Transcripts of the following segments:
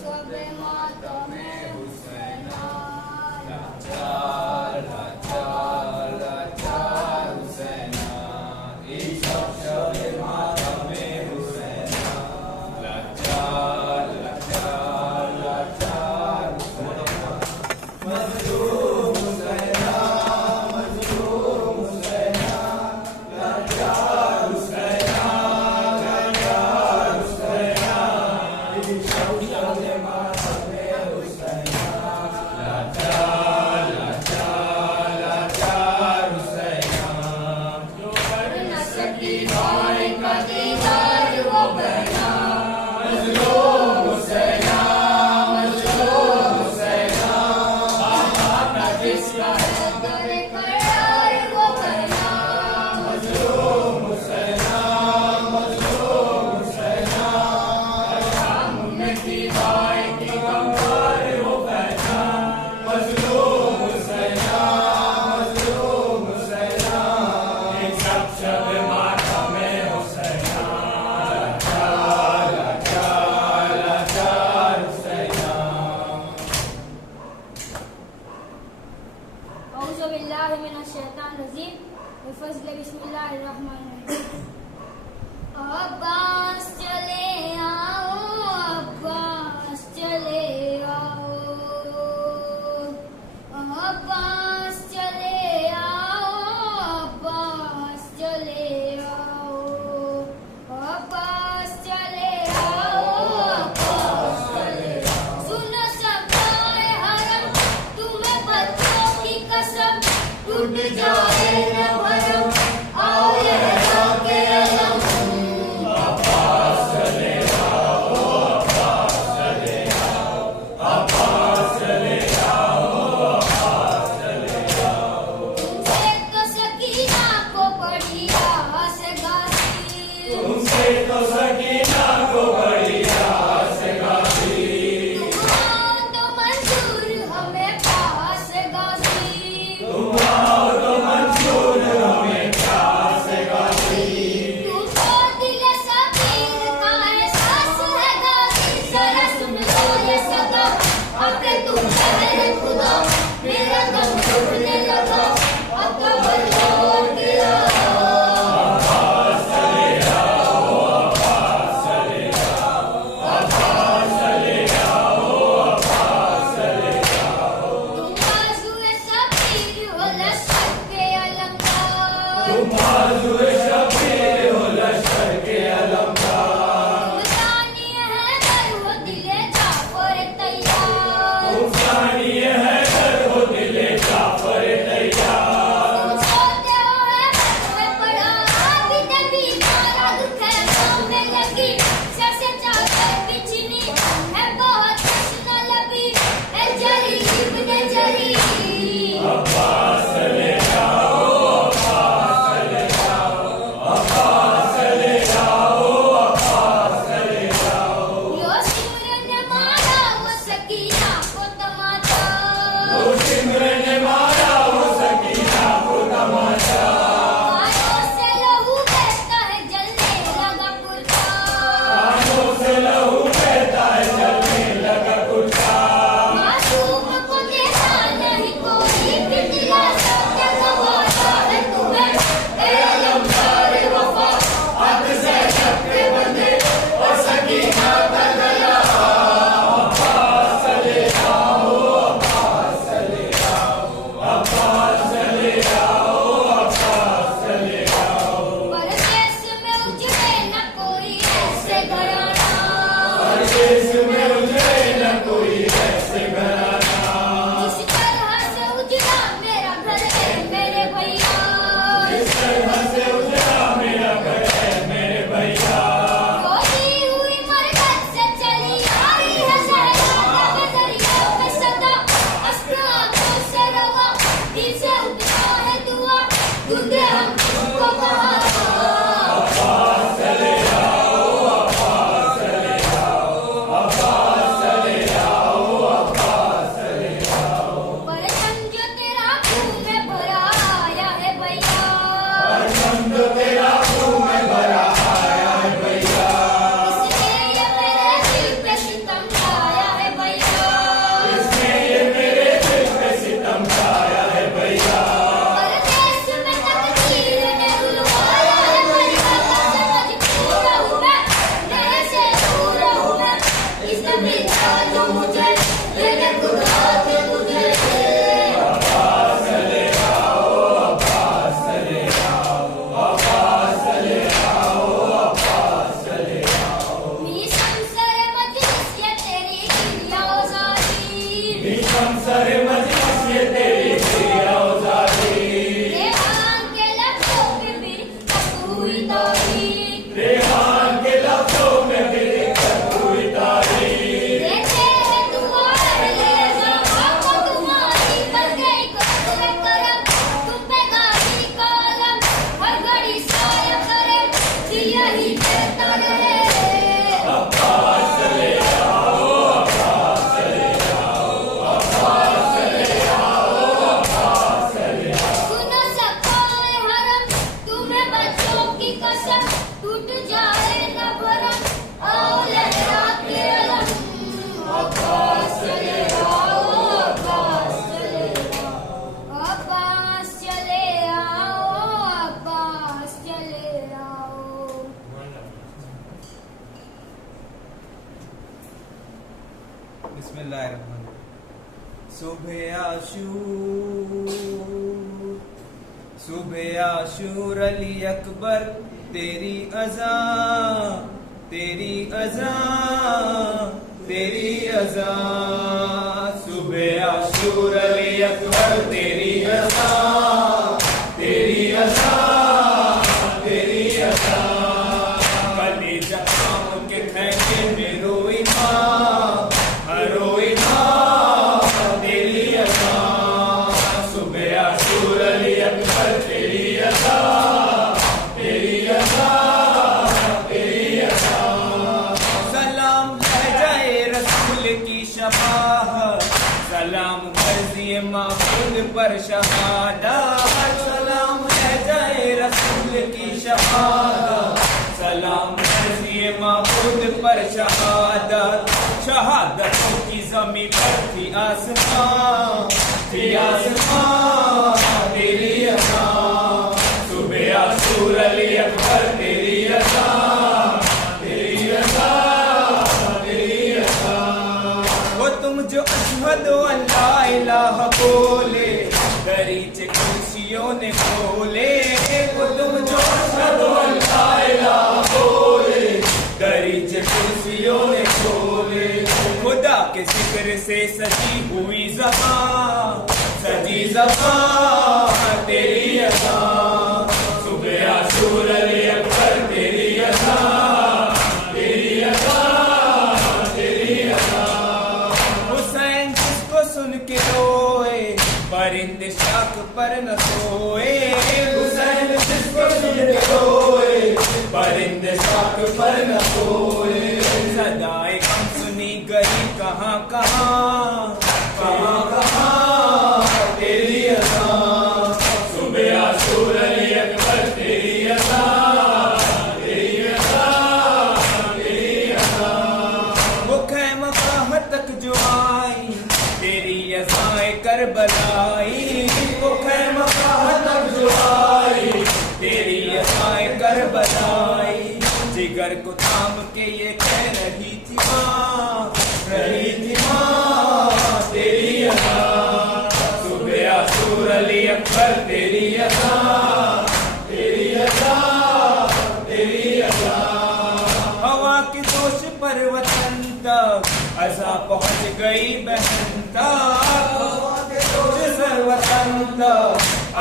शब मातमे हुसैना लाचार लाचार लाचार हुसैना इस शब मातमे हुसैना लाचार लाचार लाचार हुसैना मजलूम हुसैना मजलूम हुसैना लाचार हुसैना लाचार हुसैना इस शब मातमे हुसैना लाचार लाचार लाचार हुसैना जो कर न सकी भाई का दीदार वो बहना मजलूम हुसैना मजलूम हुसैना आना जिसका है दर करार वो बहना मजलूम हुसैना मजलूम हुसैना शाम में की भाई की गमगार वो बहना मजलूम हुसैना मजलूम हुसैना एक शब मातमे हुसैना लाचार लाचार लाचार हुसैना औज़ु बिल्लाहि मिनश शैतानिर रजीम बिफज़्ल बिस्मिल्लाहिर रहमानिर रहीम अब्बास चले आओ अब्बास चले आओ अब्बास चले आओ अब्बास चले आओ अब्बास चले आओ अब्बास चले आओ सुनो सफाए हरम तुम्हें बच्चों की कसम टूट जाए न भरम आओ ये के अलम अब्बास चले आओ अब्बास चले आओ अब्बास चले आओ अब्बास चले आओ तुमसे तो सकीना को बड़ी आस गाती तुमसे तो सकीना को बड़ी आस गाती तुम आओ तो मंजूर हमें पास गाती तुम आओ तो मंजूर हमें प्यास गाती तुमको दिल सकीर का एहसास है गाती जरा सुन लो ये सदा आके तुम शहर खुदा मेरा दम घुटने लगा अब कबर लौट गया अब्बास चले आओ अब्बास चले आओ अब्बास चले आओ अब्बास चले आओ तुम बाजुए सफीर हो लश्कर के अलमदार तुम बाजुए शबीर हो लश्कर के अलमदार तुम जानिए हैदर हो दिले जाफर तैयार तुम जानिए हैदर हो दिले जाफर तैयार तुम सोते हो हैदर में पड़ा आबिद बीमार दुख है पाँव में लगी सर से चादर बिछनी है बहुत तश्ना लबी है जरी इब्ने जरी अब्बास चले आओ अब्बास चले आओ अब्बास चले आओ अब्बास चले आओ यो सिमर ने मारा वो सकीना को तमाचा वो सिमर ने मारा वो सकीना को तमाचा कानों से लहू बहता है जलने लगा कुर्ता कानों से लहू बहता है जलने लगा कुर्ता मासूम को देखा नहीं कोई पिघला सत्य गवाता है तुम्हें ए अलमदार वफा हद से सबके बंदे और सकीना का गला अब्बास चले आओ अब्बास चले आओ सुबह आशूर अली अकबर तेरी अज़ा तेरी अज़ा तेरी अज़ा। सुबह आशूर अली अकबर तेरी अज़ा तेरी अज़ा तेरी अज़ा। कलेजा शाम के खैमे में रोई माँ रोई माँ तेरी अज़ा। सुबह आशूर अली अकबर तेरी अज़ा तेरी अज़ा तेरी अज़ा। सलाम लहजाए रसूल की शफाअत, सलाम मर्ज़ी माबूद पर शहादत। सलाम लहजाए रसूल की शफाअत, सलाम मर्ज़ी माबूद पर शहादत। शहादतों की ज़मीं पर थी आसमां तेरी अज़ा। सुबह आशूर अली अकबर तेरी अज़ा तेरी अज़ा तेरी अज़ा। वो तुम जो अशहदु अल्ला इलाहा बोले दरीचे कुर्सियों ने खोले। वो तुम जो अशहदु अल्ला इलाहा बोले दरीचे कुर्सियों ने खोले। खुदा के जिक्र से सजी हुई ज़बान तेरी अज़ा। सुबह आशूर अली अकबर तेरी अज़ा तेरी अज़ा तेरी अज़ा। हुसैन जिसको सुन के रोए परिंदे शाख पर न सोए। हुसैन जिसको सुन के रोए परिंदे शाख पर न सोए। सदाए गम सुनी गई कहाँ कहाँ तेरी अज़ा। सुबह आशूर अली अकबर तेरी अज़ा तेरी अज़ा तेरी अज़ा। वो खैमा तक जो आई तेरी अज़ाए करबलाई। वो खैमा तक जो आई तेरी अज़ाए करबलाई। जिगर को थाम के ये कह रही थी माँ तेरी अज़ा। सुबह आशूर अली अकबर तेरी अज़ा तेरी अज़ा तेरी अज़ा। हवा के जोश पर वतन तक अज़ा पहुँच गई बहन तक। हवा के जोश पर वतन तक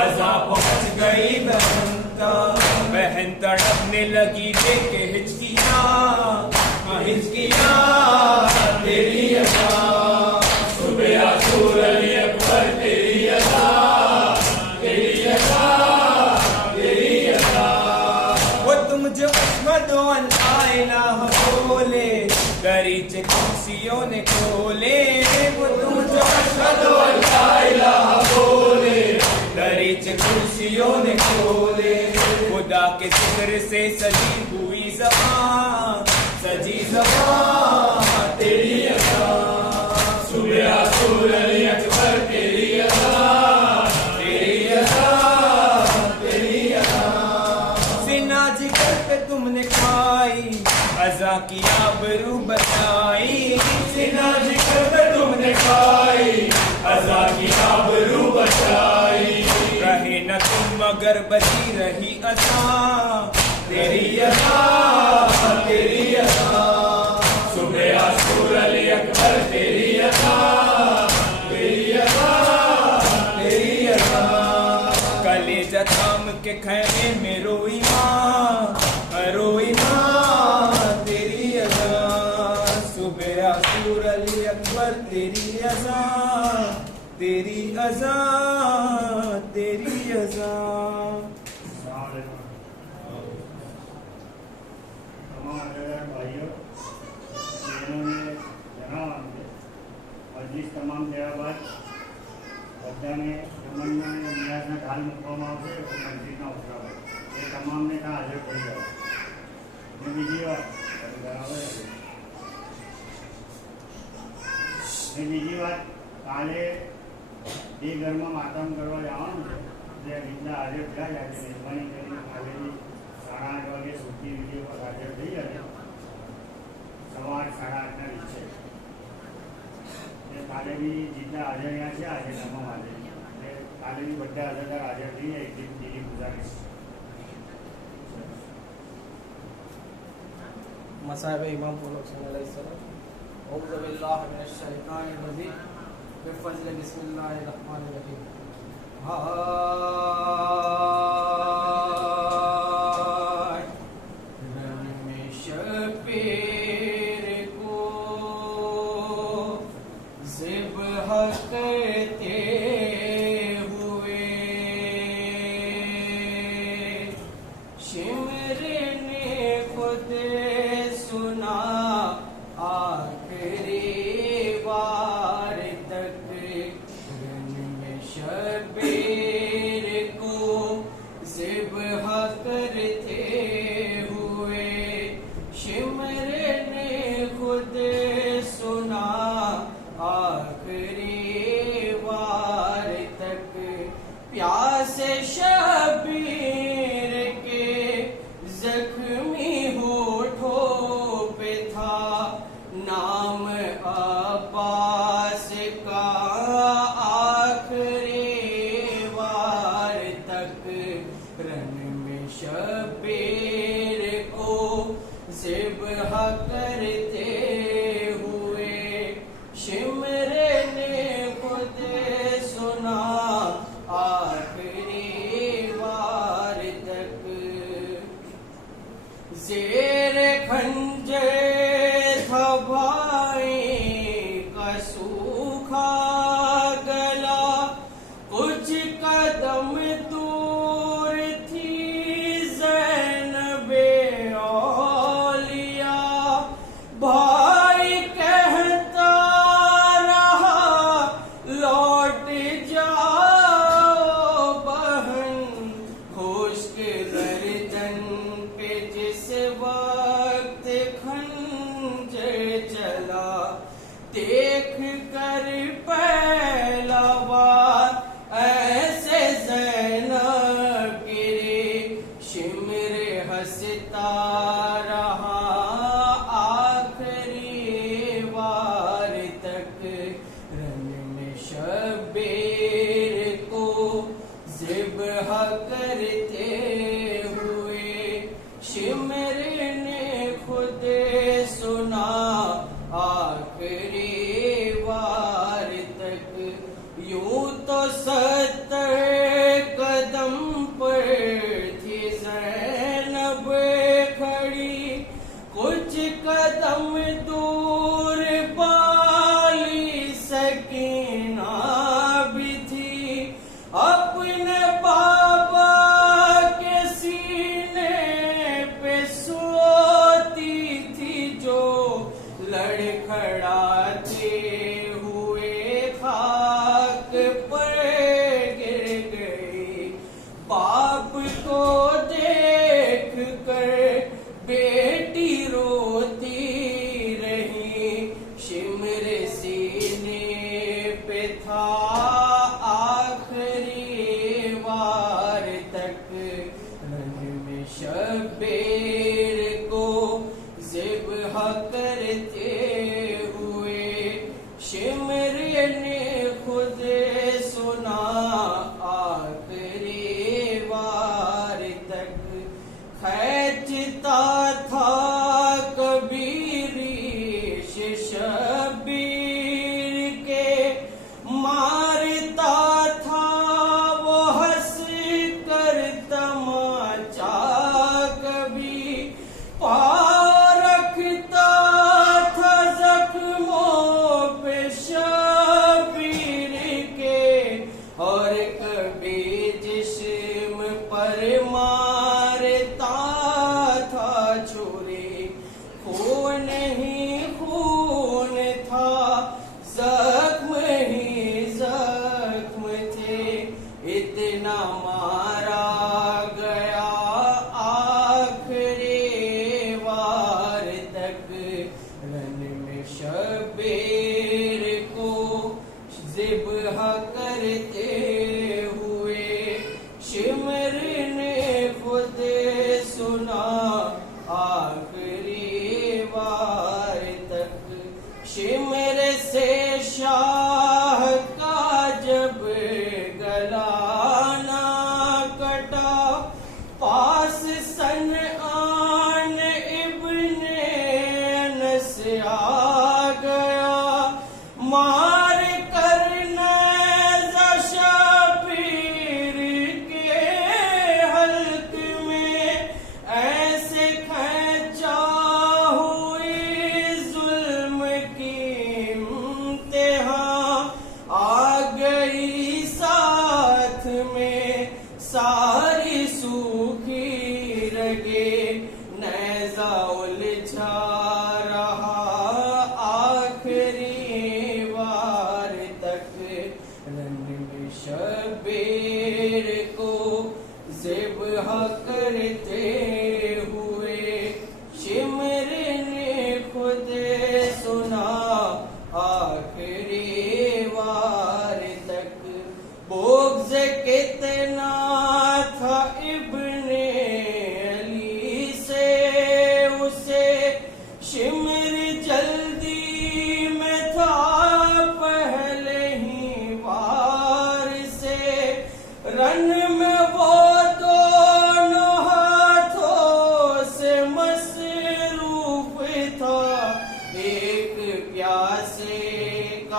अज़ा पहुँच गई बहन तक। बहन तड़पने लगी देखे हिचकियाँ तेरी अज़ा। सुबह आशूर अली अकबर तेरी अज़ा तेरी अज़ा तेरी अज़ा। वो तुम जो अशहदु अल्ला इलाहा बोले दरीचे कुर्सियों ने खोले। वो तुम जो अशहदु अल्ला इलाहा बोले दरीचे कुर्सियों ने खोले। खुदा के जिक्र से सजी हुई ज़बान तेरी अज़ा। सुबह आशूर अली अकबर तेरी अज़ा तेरी अज़ा तेरी अज़ा। सीना जिगर पे तुमने खाई अज़ा की आबरू बचाई। सीना जिगर पे तुमने खाई अज़ा की आबरू बचाई। रहे न तुम मगर बची रही अज़ा तेरी अज़ा तेरी अज़ा। सुबह आशूर अली अकबर तेरी अज़ा तेरी अज़ा तेरी अज़ा। कलेजा थाम के खैमे में रोई माँ तेरी अज़ा। सुबह आशूर अली अकबर तेरी अज़ा तेरी अज़ा तेरी अज़ा। भाइयों बहनों ने जनाब મજલિસ તમામ થયા બાદ બધાને જમણના અને નિયાઝના ઢાલ મૂકવામાં આવશે મસ્જિદના ઉતરાવે એ તમામને ત્યાં હાજર થઈ જાય. અને બીજી વાત કાલે એ ઘરમાં માતમ કરવા જવાનું છે જે રીતના હાજર થયા છે આજે મહેરબાની કરીને કાલે 8:30 વાગે સુરતી વિડીયો પર હાજર થઈ જાય સવાર 8:30ના વિશે એ કાલે બી જેટલા હાજર રહ્યા છે આજે તમામ હાજર એટલે કાલે બી બધા અદાલદાર હાજર થઈ જાય એટલી દિલ્હી ગુજારીશ. मसाहब इमाम अलैहिस्सलाम औज़ु बिल्लाहि मिनश शैतानिर रजीम बिफज़्ल बिस्मिल्लाहिर रहमानिर रहीम हाय रन में शबीर को ज़िब्ह करते हुए शिमर ने खुद सुना आखिरी बार तक रन में शबीर को ज़िब्ह करते हुए शिमर ने खुद सुना आखिरी बार तक प्यास शबीर के जख्मी होठों पे था नाम अब्बास का आखिरी बार तक रन में शबीर को ज़िब्ह करते हुए शिमर ने खुद सुना आखिरी बार तक ज़ेर खंजर था भाई का सूखा गला कुछ कदम दूर थी ज़ैनबे औलिया भाई कहता रहा लौट जाओ बहन खुश्क गर्दन पे जिस वक्त खंजर चला देख कर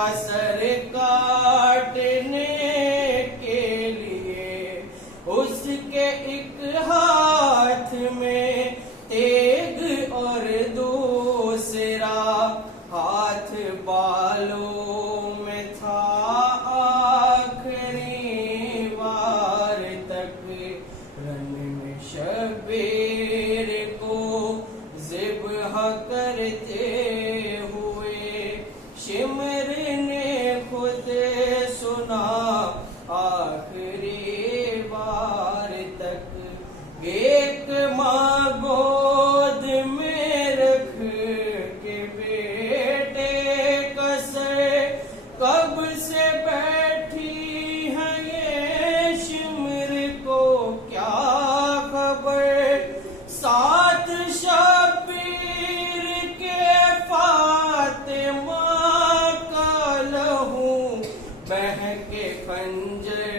का सर काटने के लिए उसके एक हाथ में तेग और दूसरा हाथ बालों में था। आखिरी बार तक रन में शबीर को ज़िब्ह करते हुए शिमर ने खुद सुना। आखिरी बार तक एक माँ गोद में रख के बेटे कसर कब से बैठी है ये शिमर को क्या खबर। साथ शबीर के फातिमा का लहू बह के खंजर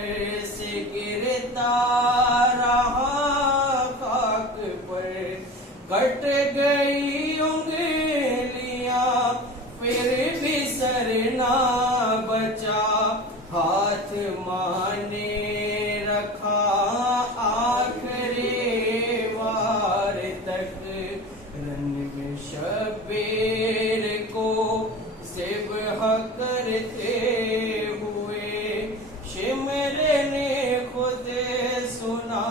से गिरता रहा खाक पर। कट गई उंगलियां फिर भी सर ना बचा। हाथ माने रखा आखिरी बार तक रन में शबीर को ज़िब्ह करते हुए शिमर ने खुद सुना।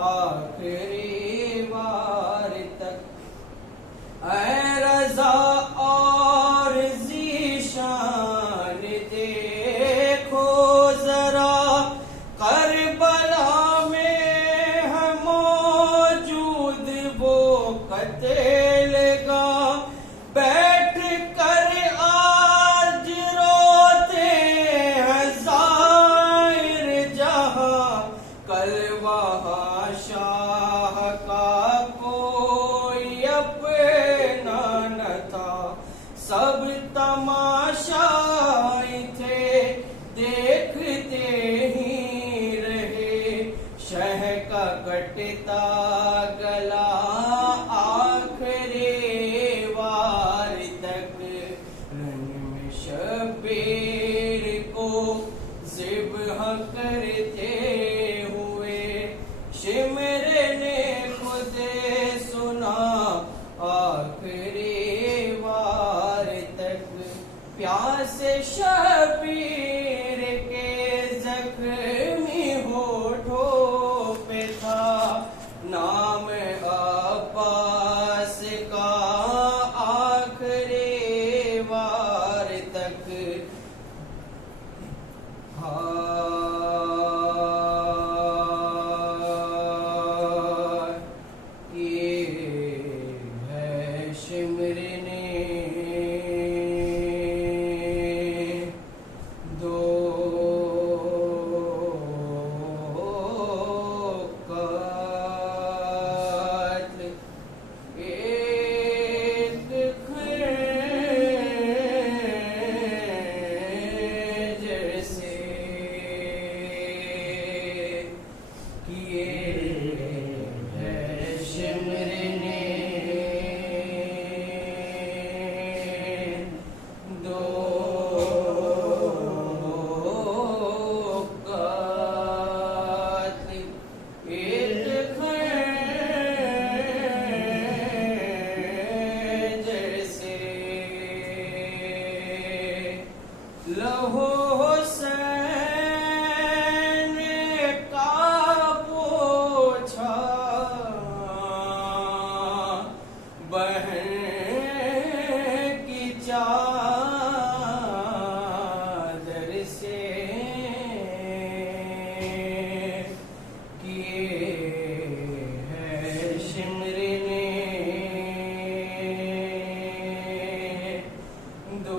आखिरी बार तक ऐ रज़ा और ज़ीशान देखो जरा करबला में है मौजूद वो कत्लगा। बैठ कर आज रोते हैं ज़ाहिर जहां कल वहाँ शाह का कोई अपना न था। सब तमाशाई थे देखते ही रहे शह का कटता गला। आखिरी बार तक रन में शबीर को ज़िब्ह करते हुए शिमर ने खुद सुना। आखिरी बार तक प्यास शबीर के जख्मी होठों पे था नाम अब्बास का। आखिरी बार तक ये है शिमर ने दो कत्ल एक खंजर से किए है शिमर ने दो कत्ल एक खंजर से। लहू हुसैन का पोछा बहन की चादर से किए है शिमर ने दो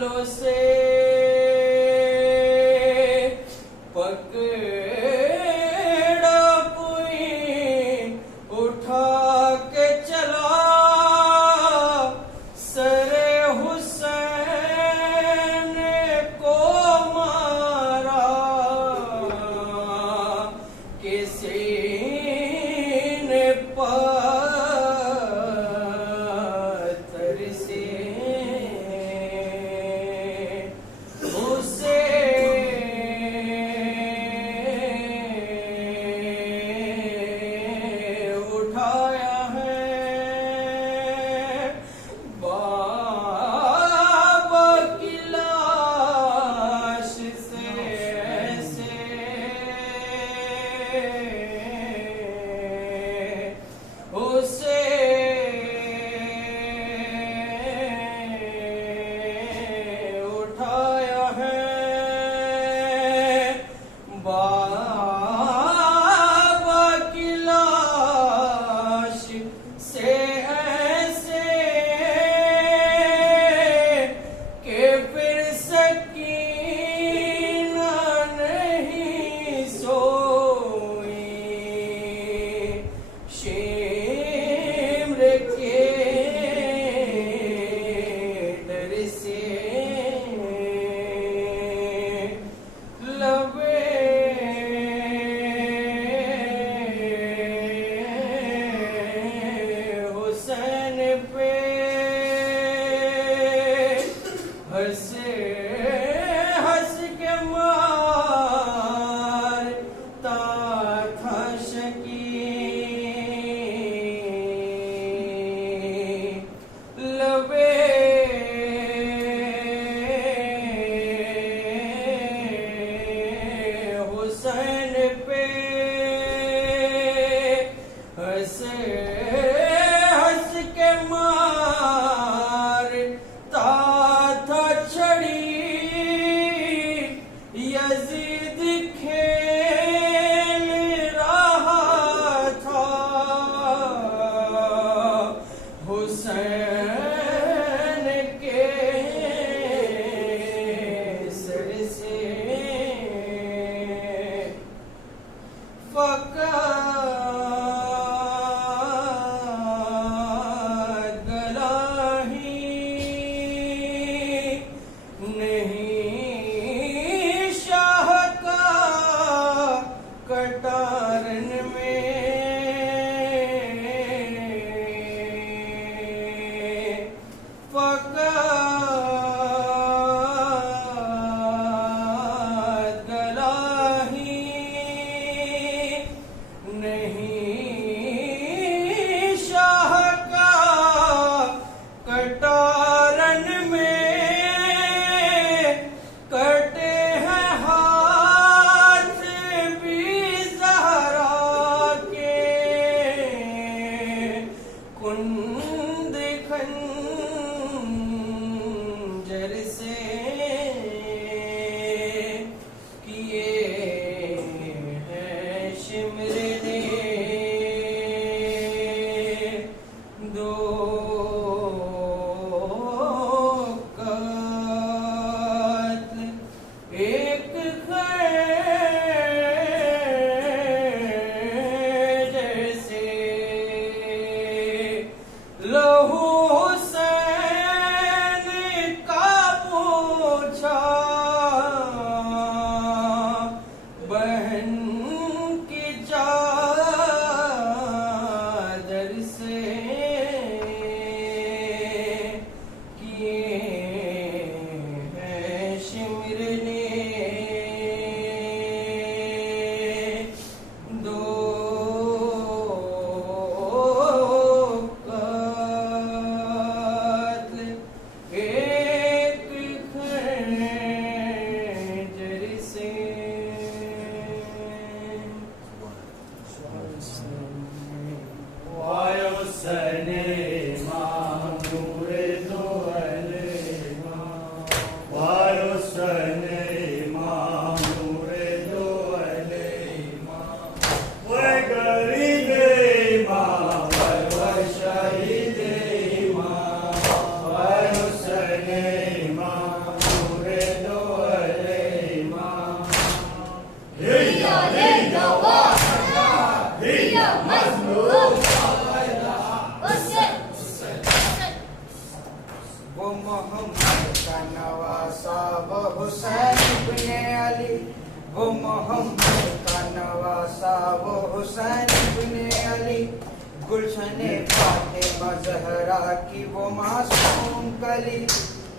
बालों से पकड़ा कोई उठा के चला सरे हुसैन को मारा किसी ने पत्थर से हुसैन इब्ने अली, वो मोहम्मद का नवासा वो हुसैन इब्ने अली, गुलशने फातिमा ज़हरा की वो मासूम कली,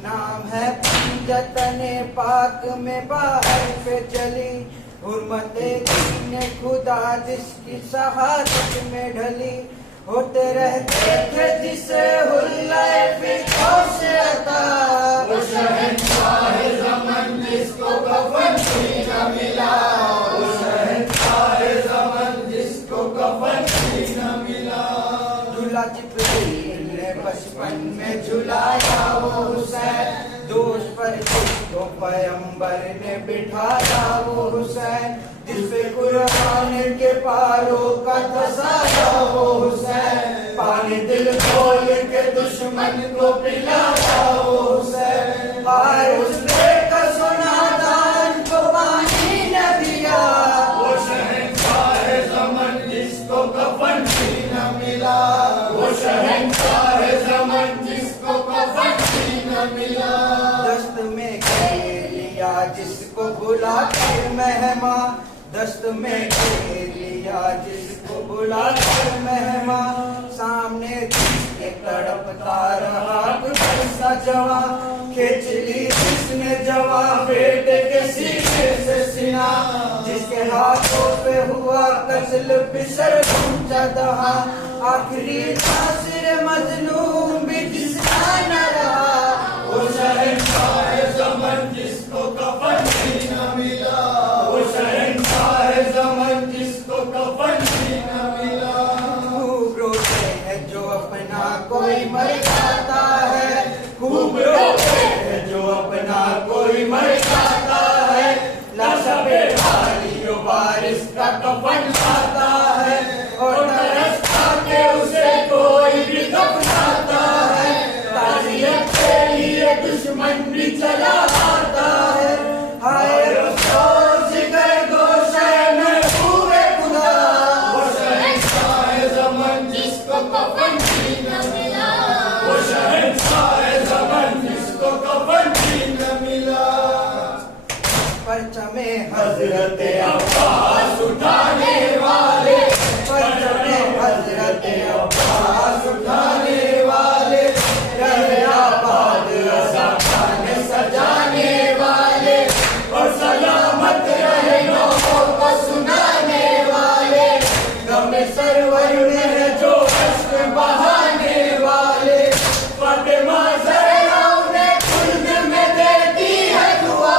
नाम है पंजतने पाक में बाहर पे चली, हुर्मते दीन खुदा जिसकी शहादत में ढली, होते रहते थे जिसे हुल्लाए फिरदौस अता, वो शहंशाह ज़मान जिसको कफन भी न मिला, वो शहंशाह ज़मान जिसको कफन भी न मिला। झूला जिब्रील ने बचपन में झुलाया वो हुसैन, दोष पर जिसको पैगंबर ने बिठाया वो हुसैन, जिसपे कुरान के पारों का तसाया वो हुसैन, पानी दिल खोल के दुश्मन को पिलाया वो हुसैन, हाय उस बेकस नादान को पानी न दिया, वो शहंशाह ज़मान जिसको कफन भी न मिला, वो शहंशाह ज़मान जिसको कफन भी न मिला। दस्त में घेर लिया जिसको बुला कर मेहमा, दस्त में घेर लिया जिसको बुला कर मेहमा, सामने जिसके तड़पता रहा कैसा जवां, खींच ली जिसने जवां बेटे के सीने से सीना, जिसके हाथों पे हुआ कत्ल फिसर ऊंचा दहा, आखिरी नासिर मजलूम भी जिसका न रहा, वो शहंशाह ज़मान जिसको कफन भी न मिला, वो शहंशाह ज़मान जिसको कफन भी न मिला। खूब रोते हैं जो अपना कोई मर जाता है, खूब रोते हैं जो अपना कोई मर जाता है, लाशा पे खालियो बारिश का कफन आता है, और तरसता के उसे कोई भी दफनाता है, ताज़ियत के लिए दुश्मन भी चला आता है, हाय अफसोस जिगर गोशे में हुए खुदा, वो शहंशाह ज़मान जिसको कफन भी न मिला, वो शहंशाह ज़मान जिसको कफन भी न मिला। परचमे हज़रत अब्बास उठाने वाले, परचमे हजरत अब्बास उठाने वाले, रहे आबाद रज़ा खान सजाने वाले, और सलामत रहे लोगों को सुनाने वाले, गम सरवर में है जो अश्क बहाने वाले, फातिमा ज़हरा उन्हें खुल्द में देती है दुआ,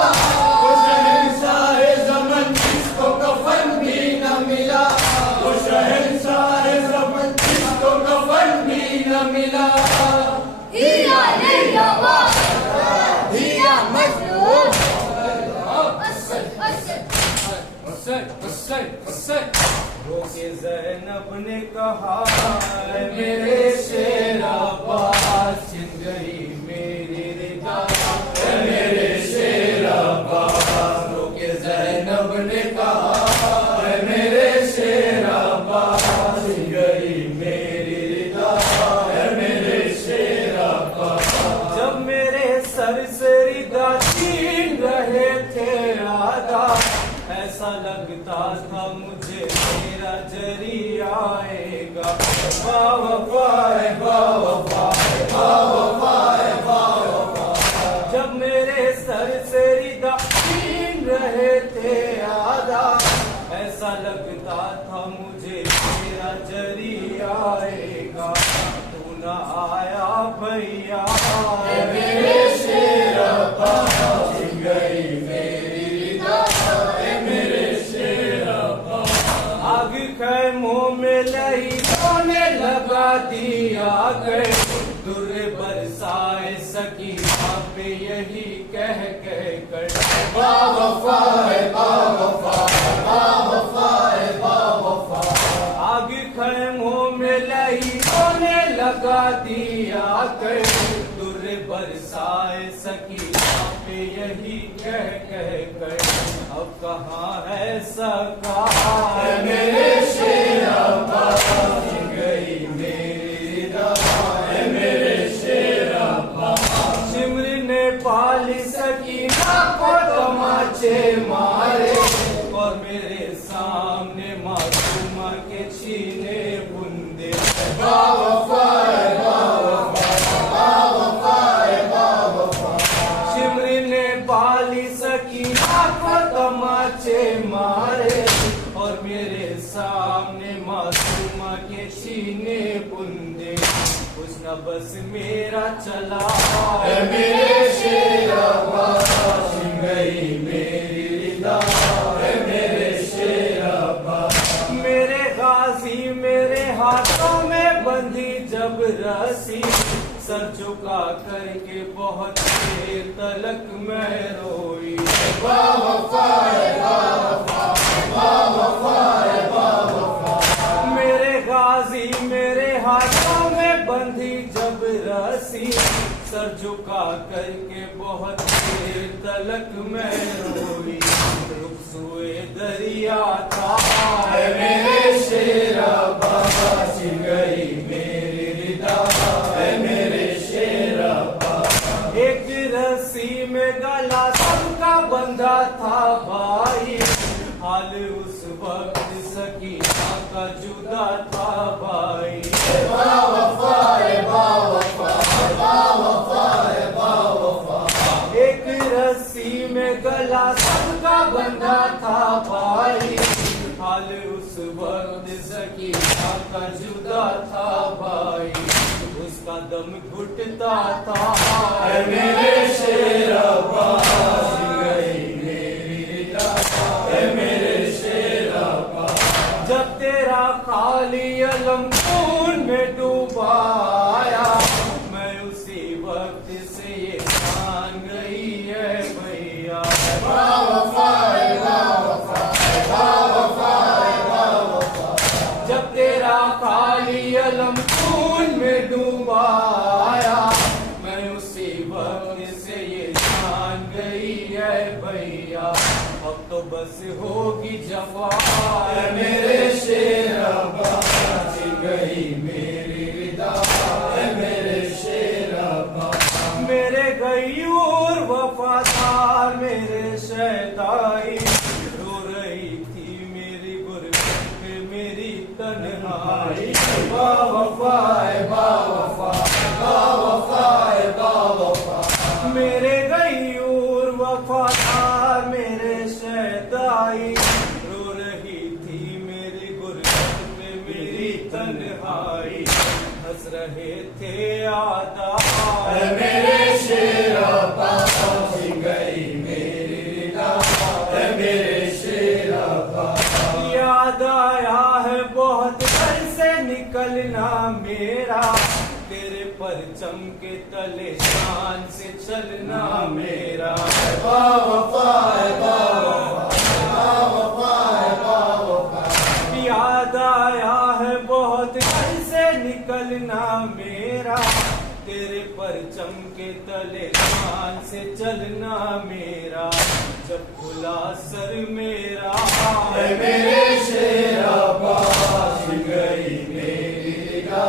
वो शहंशाह ज़मान जिसको कफन भी न मिला, वो शहंशाह ज़मान जिसको कफन भी न मिला। हिया निर्लवा हिया मजलूम रोके ज़ैनब ने कहा "ऐ मेरे शेर अब्बास, छिन गई मेरी रिदा, ऐ मेरे शेर अब्बास, रोके ज़ैनब ने कहा, ऐ मेरे शेर अब्बास, छिन गई मेरी रिदा, ऐ मेरे शेर अब्बास। जब मेरे सर से रिदा छीन रहे थे आधा, ऐसा लगता था मुझे मेरा जरी आएगा, बावफा है बावफा है बावफा है बावफा। जब मेरे सर से रिदा छीन रहे थे आधा, ऐसा लगता था मुझे मेरा जरी आएगा, तू न आया भैया, मेरे शेर अब्बास, छिन गई मेरी रिदा, ऐ मेरे शेर अब्बास। आग खैमों में लही होने लगा दिया गए, दुर्रे बरसाए सकीना पे यही कह कर बावफा है बावफा है बावफा है बावफा। आग खैमों में लही होने लगा दिया कर, दुर्रे बरसाए सकीना पे यही कह कर अब कहाँ है सका, मेरे शेर अब्बास, छिन गई मेरी रिदा, ऐ मेरे शेर अब्बास। सिमर ने पाली सकीना को तमाचे मारे और मेरे सामने मासूमा के छीने बुंदे। शिमरी ने पाली सकीना को तमाचे मारे और मेरे सामने मासूमा के छीने बुंदे। कुछ न बस मेरा चला मेरे शेरा बाशिम गई मेरी रिदा है मेरे शेरा बाशिम। मेरे गाजी मेरे हाथों में बंधी जब रसी सर झुका करके बहुत देर तलक मैं रोई। मेरे गाजी मेरे हाथों में बंधी जब रसी सर झुका करके बहुत देर तलक मैं रोई। रुखसुए दरिया था मेरे शेरा बाशिम गई मेरी रिदा है मेरे शेरा बाशिम। एक रस्सी में गला सबका बंधा था भाई हाल उस वक्त सकीना का जुदा था भाई। एक रस्सी में गला सबका बंधा था भाई हाल उस वक्त सकीना का जुदा था भाई। उसका दम घुटता था मेरे शेरा बाशिम गई मेरी रिदा है मेरे शेरा बाशिम। जब तेरा खाली अलम खून में डूबाया मैं उसी वक्त से ये जान गई है भैया। जब तेरा खाली अलम खून में डूबाया मैं उसी वक्त से ये जान गई है भैया। अब तो बस होगी जफा मेरे शेरा बाशिम गई मेरी रिदा है मेरे शेरा बाशिम। मेरे गयूर वफादार मेरे शैताई रो रही थी मेरी गुर्बत पे मेरी तन्हाई। मेरे गयूर वफादार मेरे शैताई रो रही थी मेरी गुर्बत पे मेरी तन्हाई। हंस रहे थे आदा मेरे शेरा बाशिम गई मेरी रिदा है मेरे शेरा बाशिम। याद आया है बहुत घर से निकलना मेरा तेरे परचम के तले शान से चलना मेरा। याद आया है बहुत घर से निकलना मेरा तेरे परचम के तले शान से चलना मेरा। जब खुला सर मेरा मेरे शेरा बाशिम गई मेरी रिदा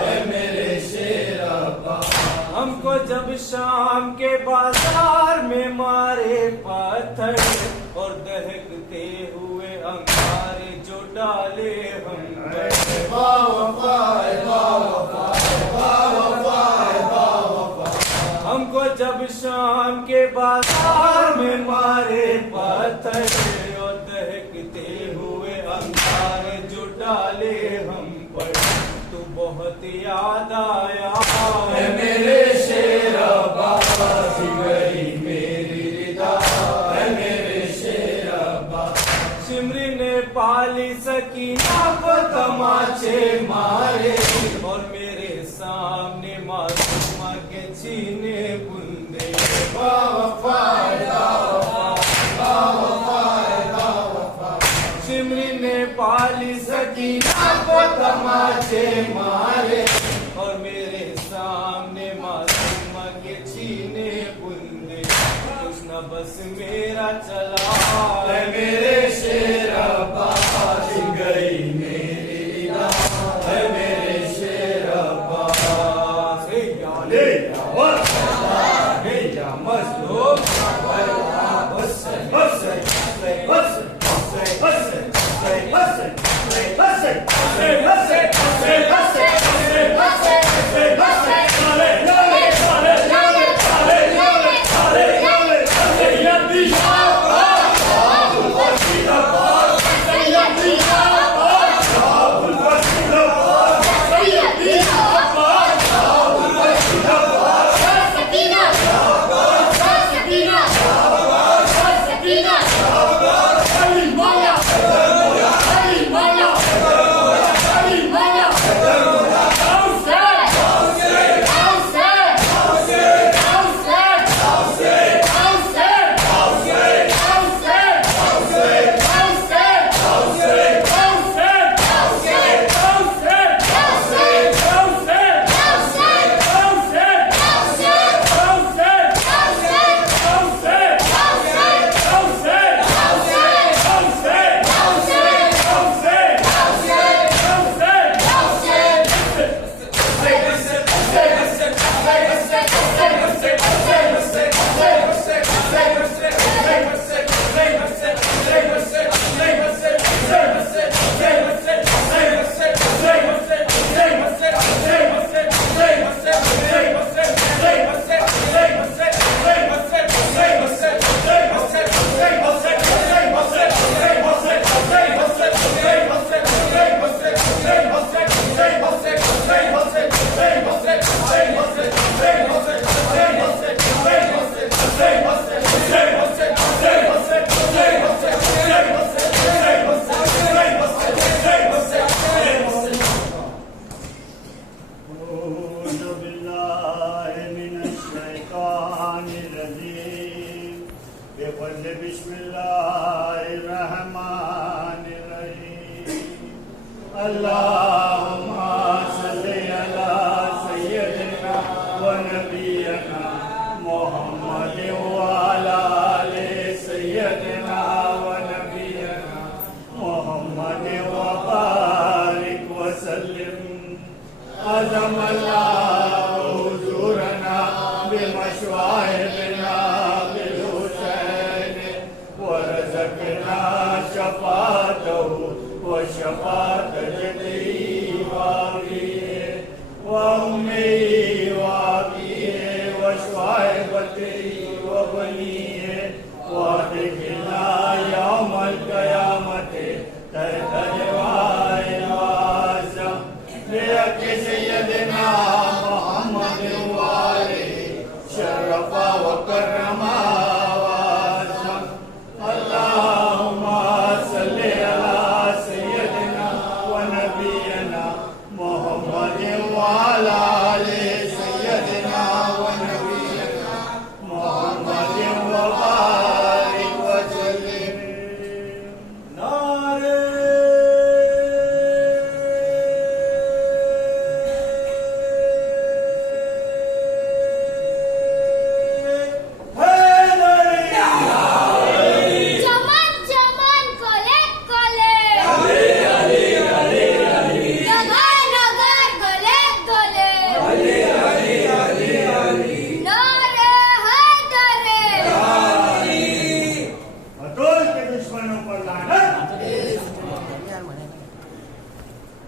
है मेरे शेरा बाशिम। हमको जब शाम के बाजार में मारे पत्थर और दहकते हुए अंगारे जो डाले हम पर। हमको जब शाम के बाजार में मारे पत्थर और दहकते हुए अंगारे जो डाले हम पर तो बहुत याद आया मेरे शेरा बाशिम गई मेरी रिदा है मेरे शेरा बाशिम। शिमरी ने पाली सकीना को तमाचे मारे और मेरे सामने मासूमा के छीने बुंदे। शिमरी ने पाली सकीना को तमाचे मारे और मेरे सामने मासूमा के छीने बुंदे। कुछ न बस मेरा चला मेरे शेरा बाशिम गई मेरी रिदा है मेरे शेरा बाशिम। मर मजलूम हुस्न हुस्न हुस्न अल्लाहुम्मा सल्ली अला सय्यदिना व नबियना मुहम्मद व अला आलि सय्यदिना व नबियना मुहम्मद व बारिक व सल्लिम अज़म अल्लाहु हुज़ूरना बिमशवाहिदिना बिल हुसैन व रज़क़ना शफ़ाअतहु वशफ़ाअत जद्दी वाबिए वउम्मी वाबिए वशवाइबती वबनिए वअदखिलना यौमल क़यामति तहत लिवाइल आज़म बिहक़्क़ि सय्यदिना मुहम्मद व आलिहि शर्रफ़ा व कर्रमा व अज़्ज़म अल्लाहुम्मा सल्लि अला सय्यदिना व नबियना मुहम्मद व अला आलि सय्यदिना व नबियना मुहम्मद व बारिक व सल्लिम। नारे चमन चमन कोले कोले नगर नगर गले गले नारे हैदरे बतौल के दुश्मनों पर लानत।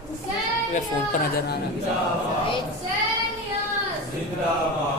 हुसैन फोन पर नजर आना हुसैन यार जिंदाबाद